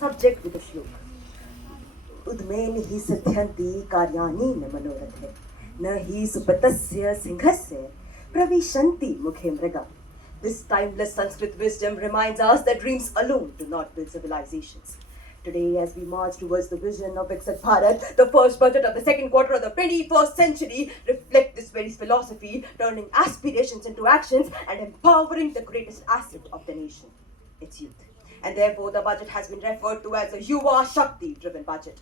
Subject with a shlok. Udmen hi sathyanti karyani न मनोरथे न hi supatasya singhasya pravishanti mukhe mriga. This timeless Sanskrit wisdom reminds us that dreams alone do not build civilizations. Today, as we march towards the vision of Viksit Bharat, the first budget of the second quarter of the 21st century reflect this very philosophy, turning aspirations into actions and empowering the greatest asset of the nation, its youth. And therefore, the budget has been referred to as a Yuva Shakti-driven budget.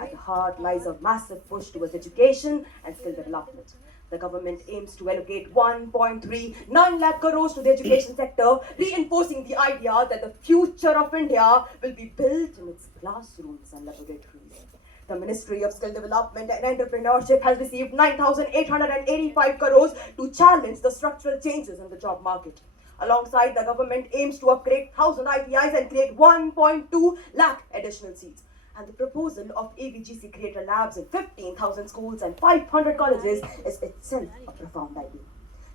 At the heart lies a massive push towards education and skill development. The government aims to allocate 1.39 lakh crores to the education sector, reinforcing the idea that the future of India will be built in its classrooms and laboratories. The Ministry of Skill Development and Entrepreneurship has received 9,885 crores to challenge the structural changes in the job market. Alongside, the government aims to upgrade 1,000 ITIs and create 1.2 lakh additional seats. And the proposal of AVGC Creator Labs in 15,000 schools and 500 colleges is itself a profound idea.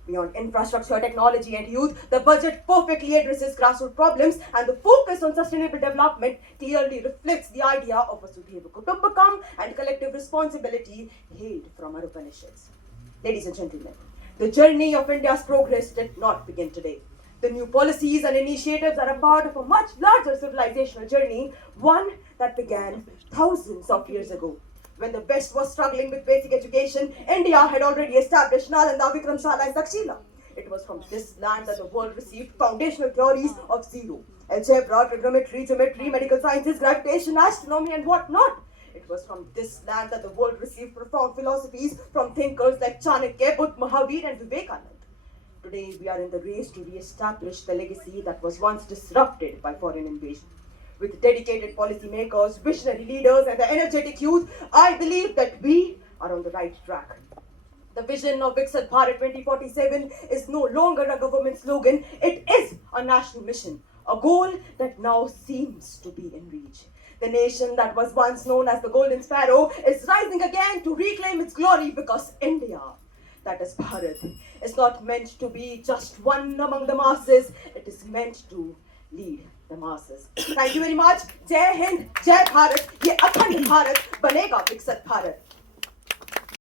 Beyond infrastructure, technology, and youth, the budget perfectly addresses grassroots problems, and the focus on sustainable development clearly reflects the idea of Vasudhaiva Kutumbakam and collective responsibility hailed from our Upanishads. Ladies and gentlemen, the journey of India's progress did not begin today. The new policies and initiatives are a part of a much larger civilizational journey, one that began thousands of years ago. When the West was struggling with basic education, India had already established Nalanda, Vikramshala, and Takshila. It was from this land that the world received foundational theories of zero, algebra, trigonometry, geometry, medical sciences, gravitation, astronomy, and whatnot. It was from this land that the world received profound philosophies from thinkers like Chanakya, Buddha, Mahavir, and Vivekananda. Today, we are in the race to re-establish the legacy that was once disrupted by foreign invasion. With dedicated policymakers, visionary leaders, and the energetic youth, I believe that we are on the right track. The vision of Viksit Bharat 2047 is no longer a government slogan, it is a national mission, a goal that now seems to be in reach. The nation that was once known as the Golden Sparrow is rising again to reclaim its glory because India, that is Bharat, is not meant to be just one among the masses, it is meant to lead the masses. Thank you very much. Jai Hind, Jai Bharat. ये अखंड भारत बनेगा विकसित भारत.